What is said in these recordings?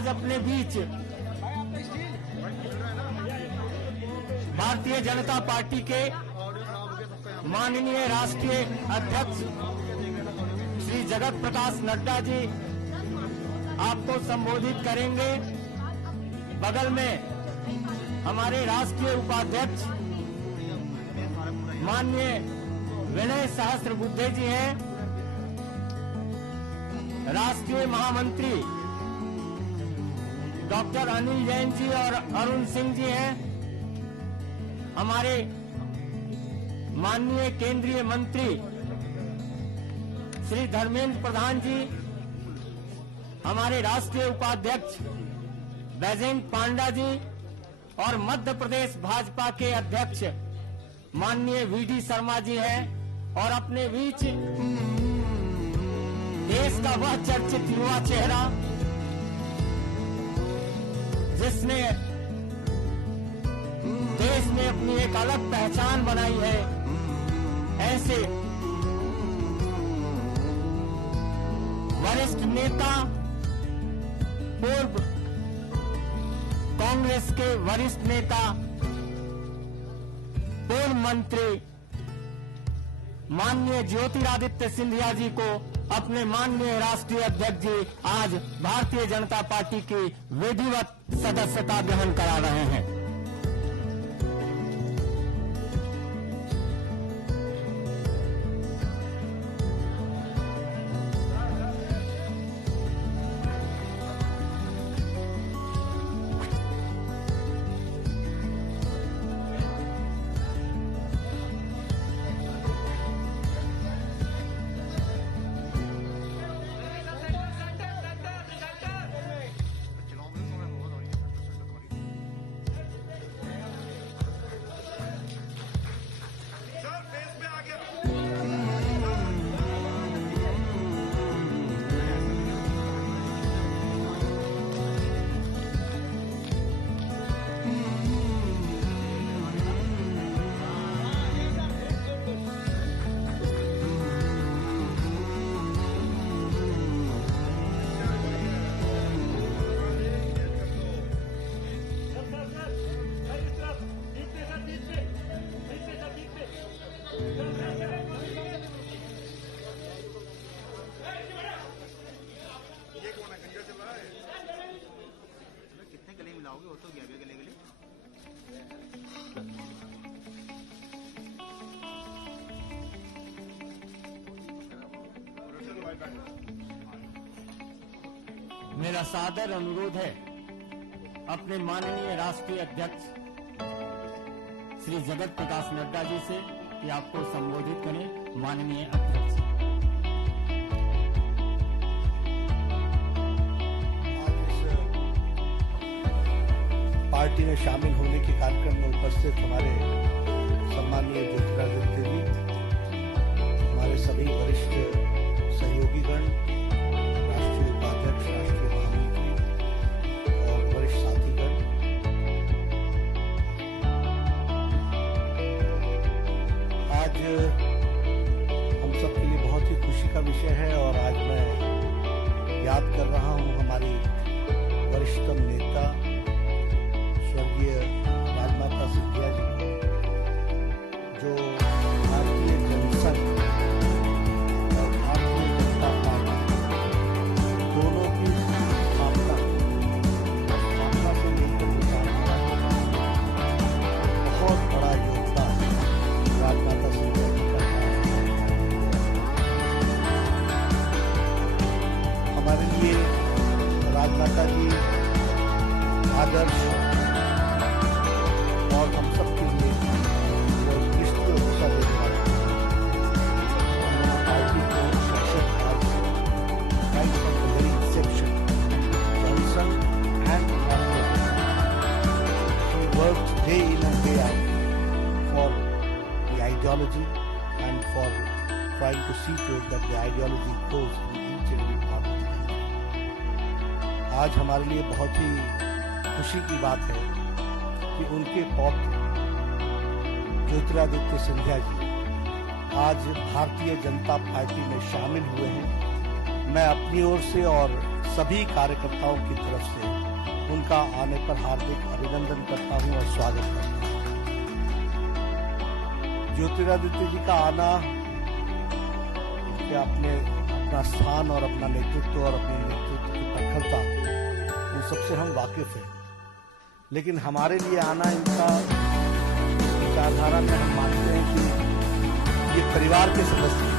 आज अपने बीच भारतीय जनता पार्टी के माननीय राष्ट्रीय अध्यक्ष श्री जगत प्रकाश नड्डा जी आपको संबोधित करेंगे। बगल में हमारे राष्ट्रीय उपाध्यक्ष माननीय विनय सहस्त्रबुद्धे जी हैं, राष्ट्रीय महामंत्री डॉक्टर अनिल जैन जी और अरुण सिंह जी हैं, हमारे माननीय केंद्रीय मंत्री श्री धर्मेंद्र प्रधान जी, हमारे राष्ट्रीय उपाध्यक्ष बैजयंत पांडा जी और मध्य प्रदेश भाजपा के अध्यक्ष माननीय वीडी शर्मा जी हैं, और अपने बीच देश का वह चर्चित युवा चेहरा जिसने देश में अपनी एक अलग पहचान बनाई है, ऐसे वरिष्ठ नेता, पूर्व कांग्रेस के वरिष्ठ नेता, पूर्व मंत्री माननीय ज्योतिरादित्य सिंधिया जी को अपने माननीय राष्ट्रीय अध्यक्ष जी आज भारतीय जनता पार्टी की विधिवत सदस्यता ग्रहण करा रहे हैं। मेरा सादर अनुरोध है अपने माननीय राष्ट्रीय अध्यक्ष श्री जगत प्रकाश नड्डा जी से कि आपको संबोधित करें। माननीय अध्यक्ष, पार्टी में शामिल होने के कार्यक्रम में उपस्थित हमारे सम्माननीय ज्योतिरादित्य जी, हमारे सभी वरिष्ठ सहयोगीगण, राष्ट्रीय उपाध्यक्ष, राष्ट्रीय महामंत्री और वरिष्ठ साथीगण, आज हम सबके लिए बहुत ही खुशी का विषय है और आज मैं याद कर रहा हूं हमारी वरिष्ठतम नेता स्वर्गीय राजमाता सिंधिया जी को, जो भारतीय जनसंघ और भारतीय जनता पार्टी दोनों की स्थापना से लेकर बहुत बड़ा योगदान राजमाता सिंधिया जी का हमारे लिए। राजमाता जी आदर्श और हम सबके लिए वो उत्कृष्ट दिशा देने वाले पार्टी को शिक्षक आज right from the very inception Jansangh and she worked day in and day out for the ideology and for trying to see to it that the ideology goes in each and every part of the country. आज हमारे लिए बहुत ही खुशी की बात है कि उनके पौत्र ज्योतिरादित्य सिंधिया जी आज भारतीय जनता पार्टी में शामिल हुए हैं। मैं अपनी ओर से और सभी कार्यकर्ताओं की तरफ से उनका आने पर हार्दिक अभिनंदन करता हूं और स्वागत करता हूं। ज्योतिरादित्य जी का आना, उनके अपना स्थान और अपना नेतृत्व और अपने नेतृत्व की प्रखरता, उन सबसे हम वाकिफ हैं। लेकिन हमारे लिए आना, इनका विचारधारा में हम मानते हैं कि ये परिवार के सदस्य हैं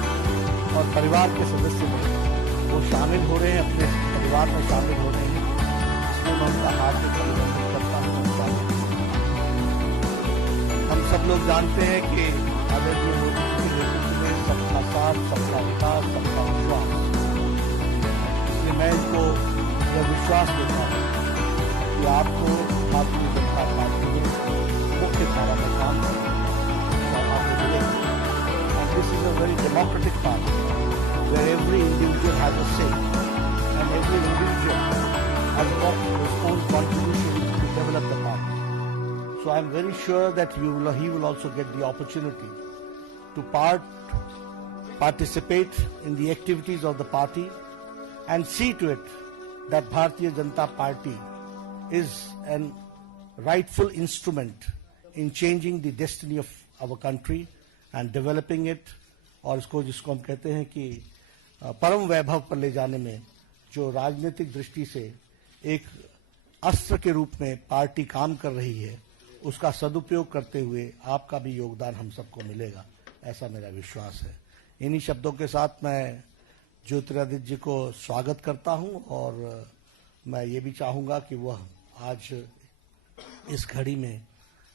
और परिवार के सदस्य में वो शामिल हो रहे हैं, अपने परिवार में शामिल हो रहे हैं। इसमें मैं उनका हार्दिक अभिनंदन करता हूँ। हम सब लोग जानते हैं कि आदरणीय मोदी जी के नेतृत्व में सबका साथ, सबका विकास, सबका विश्वास, इसलिए मैं इनको यह विश्वास देता हूँ कि आपको भारतीय जनता पार्टी में मुख्य धारा में काम करना और आपको मिलेगा। This is a very democratic party where every individual has a say and every individual has got his own contribution to develop the party. So I am very sure that he will also get the opportunity to participate in the activities of the party and see to it that Bharatiya Janata Party is a rightful instrument in changing the destiny of our country and developing it, और इसको जिसको हम कहते हैं कि परम वैभव पर ले जाने में जो राजनीतिक दृष्टि से एक अस्त्र के रूप में पार्टी काम कर रही है, उसका सदुपयोग करते हुए आपका भी योगदान हम सबको मिलेगा, ऐसा मेरा विश्वास है। इन्हीं शब्दों के साथ मैं ज्योतिरादित्य जी को स्वागत करता हूं और मैं ये भी चाहूंगा कि वह आज इस घड़ी में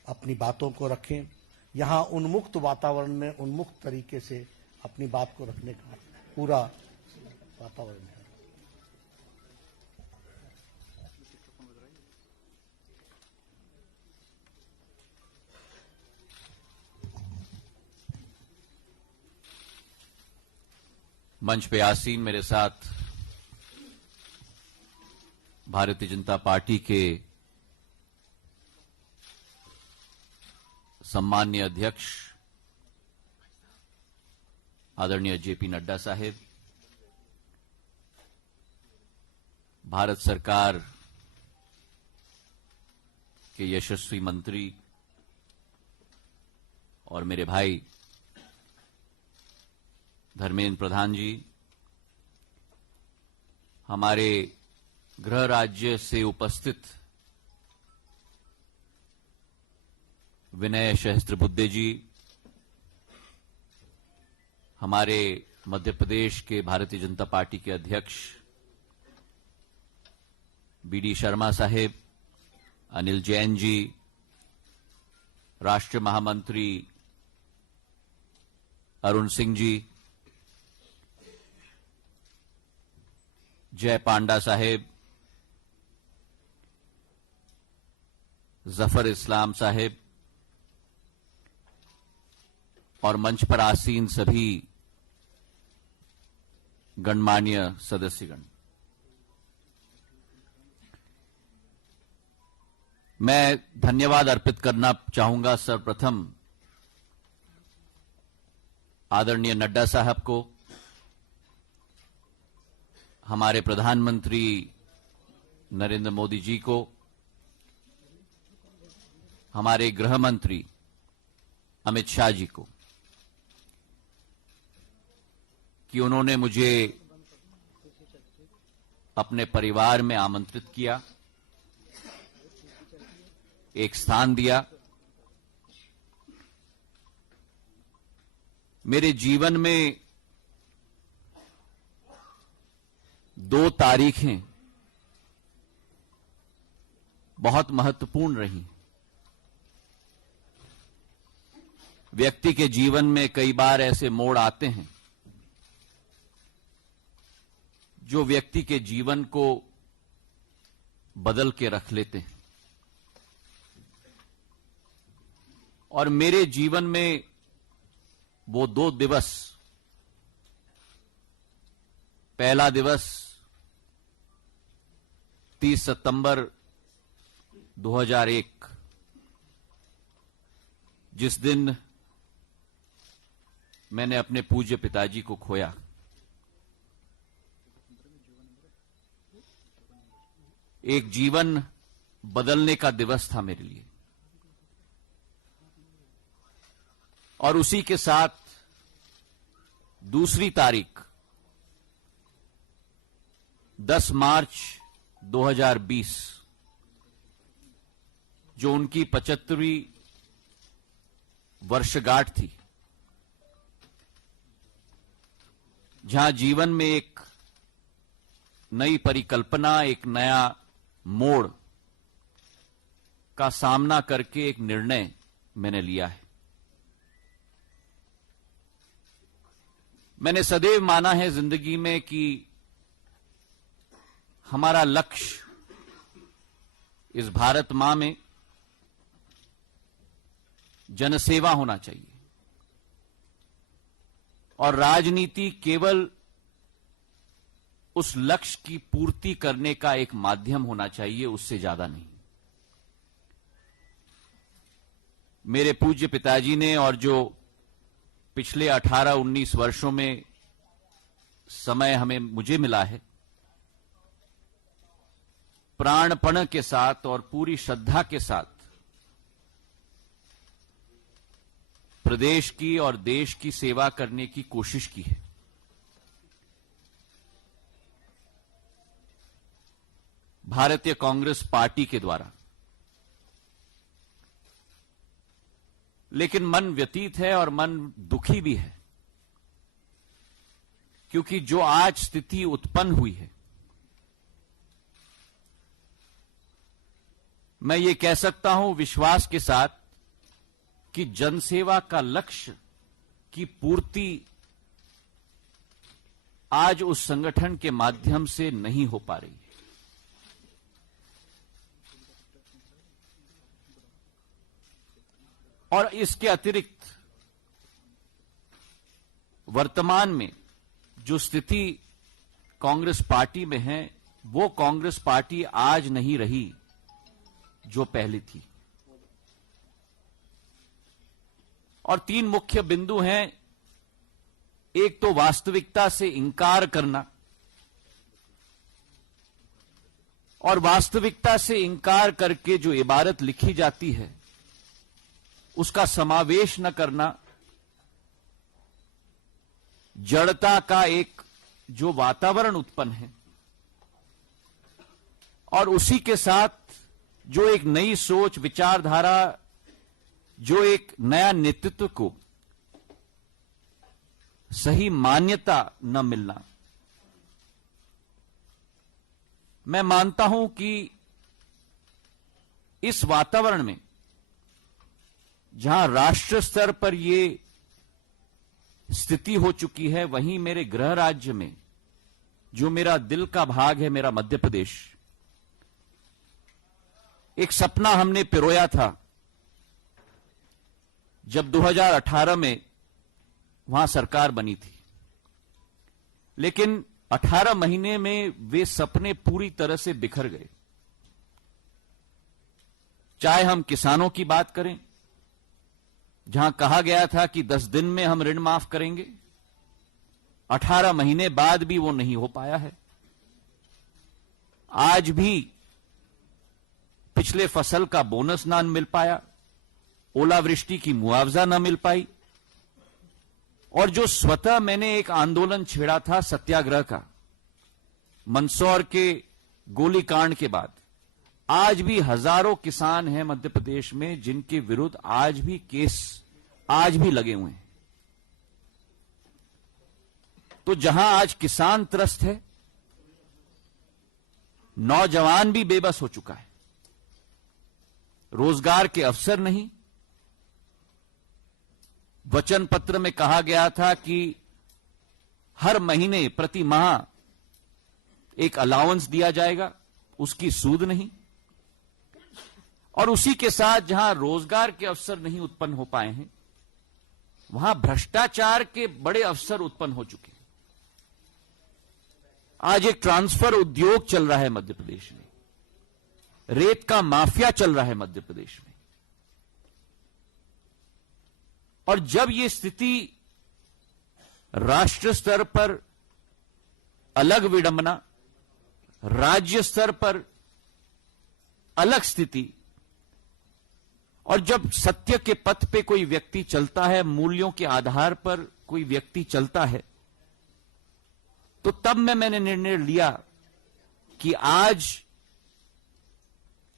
अपनी बातों को रखें। यहाँ उन्मुक्त वातावरण में उन्मुक्त तरीके से अपनी बात को रखने का पूरा वातावरण है। मंच पे आसीन मेरे साथ भारतीय जनता पार्टी के सम्माननीय अध्यक्ष आदरणीय जेपी नड्डा साहेब, भारत सरकार के यशस्वी मंत्री और मेरे भाई धर्मेंद्र प्रधान जी, हमारे गृह राज्य से उपस्थित विनय सहस्त्रबुद्धे जी, हमारे मध्य प्रदेश के भारतीय जनता पार्टी के अध्यक्ष बीडी शर्मा साहेब, अनिल जैन जी, राष्ट्रीय महामंत्री अरुण सिंह जी, जय पांडा साहेब, जफर इस्लाम साहेब और मंच पर आसीन सभी गणमान्य सदस्यगण, मैं धन्यवाद अर्पित करना चाहूंगा सर्वप्रथम आदरणीय नड्डा साहब को, हमारे प्रधानमंत्री नरेंद्र मोदी जी को, हमारे गृह मंत्री अमित शाह जी को कि उन्होंने मुझे अपने परिवार में आमंत्रित किया, एक स्थान दिया। मेरे जीवन में 2 तारीखें बहुत महत्वपूर्ण रही। व्यक्ति के जीवन में कई बार ऐसे मोड़ आते हैं जो व्यक्ति के जीवन को बदल के रख लेते हैं, और मेरे जीवन में वो 2 दिवस, पहला दिवस 30 सितंबर 2001, जिस दिन मैंने अपने पूज्य पिताजी को खोया, एक जीवन बदलने का दिवस था मेरे लिए। और उसी के साथ दूसरी तारीख 10 मार्च 2020 जो उनकी 75वीं वर्षगांठ थी, जहां जीवन में एक नई परिकल्पना, एक नया मोड़ का सामना करके एक निर्णय मैंने लिया है। मैंने सदैव माना है जिंदगी में कि हमारा लक्ष्य इस भारत मां में जनसेवा होना चाहिए और राजनीति केवल उस लक्ष्य की पूर्ति करने का एक माध्यम होना चाहिए, उससे ज्यादा नहीं। मेरे पूज्य पिताजी ने और जो पिछले 18-19 वर्षों में समय मुझे मिला है, प्राणपण के साथ और पूरी श्रद्धा के साथ प्रदेश की और देश की सेवा करने की कोशिश की है। भारतीय कांग्रेस पार्टी के द्वारा, लेकिन मन व्यतीत है और मन दुखी भी है, क्योंकि जो आज स्थिति उत्पन्न हुई है, मैं ये कह सकता हूं विश्वास के साथ कि जनसेवा का लक्ष्य की पूर्ति आज उस संगठन के माध्यम से नहीं हो पा रही है। और इसके अतिरिक्त वर्तमान में जो स्थिति कांग्रेस पार्टी में है, वो कांग्रेस पार्टी आज नहीं रही जो पहले थी। और 3 मुख्य बिंदु हैं। एक तो वास्तविकता से इंकार करना, और वास्तविकता से इंकार करके जो इबारत लिखी जाती है उसका समावेश न करना, जड़ता का एक जो वातावरण उत्पन्न है, और उसी के साथ जो एक नई सोच, विचारधारा, जो एक नया नेतृत्व को सही मान्यता न मिलना। मैं मानता हूं कि इस वातावरण में जहां राष्ट्र स्तर पर यह स्थिति हो चुकी है, वहीं मेरे गृह राज्य में जो मेरा दिल का भाग है, मेरा मध्य प्रदेश, एक सपना हमने पिरोया था जब 2018 में वहां सरकार बनी थी। लेकिन 18 महीने में वे सपने पूरी तरह से बिखर गए। चाहे हम किसानों की बात करें, जहां कहा गया था कि 10 दिन में हम ऋण माफ करेंगे, 18 महीने बाद भी वो नहीं हो पाया है। आज भी पिछले फसल का बोनस ना मिल पाया, ओलावृष्टि की मुआवजा न मिल पाई, और जो स्वतः मैंने एक आंदोलन छेड़ा था सत्याग्रह का, मंदसौर के गोलीकांड के बाद, आज भी हजारों किसान हैं मध्य प्रदेश में जिनके विरुद्ध आज भी केस आज भी लगे हुए हैं। तो जहां आज किसान त्रस्त है, नौजवान भी बेबस हो चुका है, रोजगार के अवसर नहीं। वचन पत्र में कहा गया था कि हर महीने प्रति माह एक अलाउंस दिया जाएगा, उसकी सूद नहीं। और उसी के साथ जहां रोजगार के अवसर नहीं उत्पन्न हो पाए हैं, वहां भ्रष्टाचार के बड़े अवसर उत्पन्न हो चुके हैं। आज एक ट्रांसफर उद्योग चल रहा है मध्य प्रदेश में, रेत का माफिया चल रहा है मध्य प्रदेश में। और जब ये स्थिति राष्ट्र स्तर पर अलग विडंबना, राज्य स्तर पर अलग स्थिति। और जब सत्य के पथ पे कोई व्यक्ति चलता है, मूल्यों के आधार पर कोई व्यक्ति चलता है, तो तब मैंने निर्णय लिया कि आज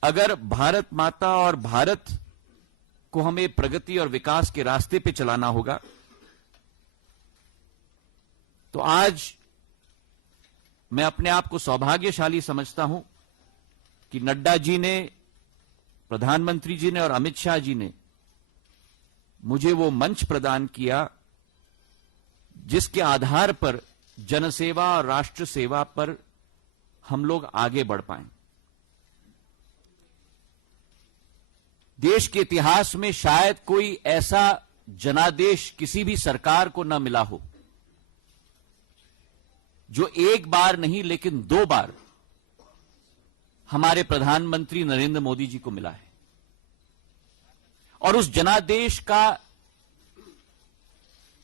अगर भारत माता और भारत को हमें प्रगति और विकास के रास्ते पे चलाना होगा, तो आज मैं अपने आप को सौभाग्यशाली समझता हूं कि नड्डा जी ने, प्रधानमंत्री जी ने और अमित शाह जी ने मुझे वो मंच प्रदान किया जिसके आधार पर जनसेवा और राष्ट्र सेवा पर हम लोग आगे बढ़ पाएं। देश के इतिहास में शायद कोई ऐसा जनादेश किसी भी सरकार को न मिला हो जो एक बार नहीं लेकिन 2 बार हमारे प्रधानमंत्री नरेंद्र मोदी जी को मिला है। और उस जनादेश का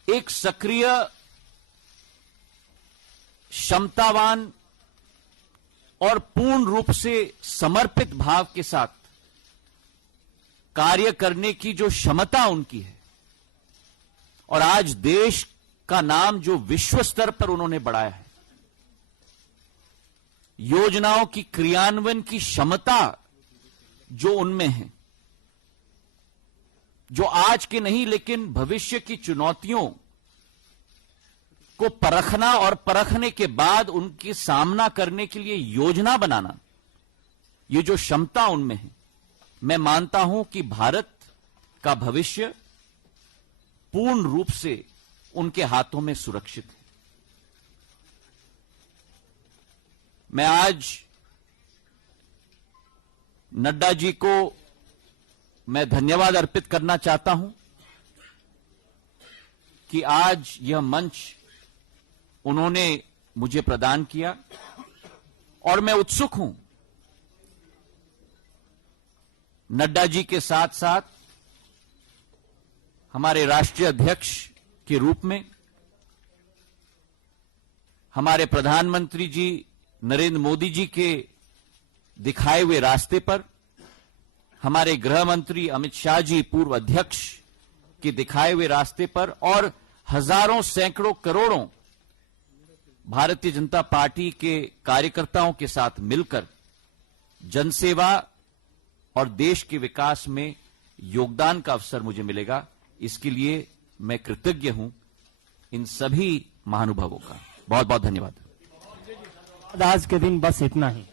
एक सक्रिय, क्षमतावान और पूर्ण रूप से समर्पित भाव के साथ कार्य करने की जो क्षमता उनकी है, और आज देश का नाम जो विश्व स्तर पर उन्होंने बढ़ाया है, योजनाओं की क्रियान्वयन की क्षमता जो उनमें है, जो आज के नहीं लेकिन भविष्य की चुनौतियों को परखना और परखने के बाद उनके सामना करने के लिए योजना बनाना, ये जो क्षमता उनमें है, मैं मानता हूं कि भारत का भविष्य पूर्ण रूप से उनके हाथों में सुरक्षित है। मैं आज नड्डा जी को मैं धन्यवाद अर्पित करना चाहता हूं कि आज यह मंच उन्होंने मुझे प्रदान किया, और मैं उत्सुक हूं नड्डा जी के साथ साथ हमारे राष्ट्रीय अध्यक्ष के रूप में हमारे प्रधानमंत्री जी नरेंद्र मोदी जी के दिखाए हुए रास्ते पर, हमारे गृह मंत्री अमित शाह जी पूर्व अध्यक्ष के दिखाए हुए रास्ते पर, और हजारों सैकड़ों करोड़ों भारतीय जनता पार्टी के कार्यकर्ताओं के साथ मिलकर जनसेवा और देश के विकास में योगदान का अवसर मुझे मिलेगा। इसके लिए मैं कृतज्ञ हूं इन सभी महानुभावों का। बहुत बहुत धन्यवाद। आज के दिन बस इतना ही।